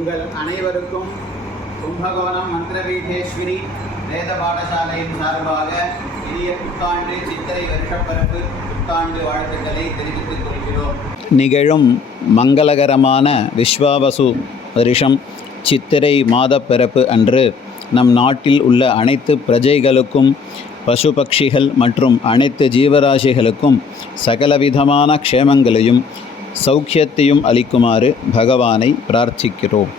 உங்கள் அனைவருக்கும் கும்பகோணம் மந்திரபீடேஸ்வரி வேத பாடசாலையின் சார்பாக இனிய புத்தாண்டு சித்திரை வருஷப்பரப்பு புத்தாண்டு வாழ்த்துக்களை தெரிவித்துக் கொள்கிறோம். நிகழும் மங்களகரமான விஸ்வாவசு வருஷம் சித்திரை மாதப்பிறப்பு அன்று நம் நாட்டில் உள்ள அனைத்து பிரஜைகளுக்கும் பசு பட்சிகள் மற்றும் அனைத்து ஜீவராசிகளுக்கும் சகலவிதமான க்ஷேமங்களையும் சௌக்கியத்தையும் அளிக்குமாறு பகவானை பிரார்த்திக்கிறோம்.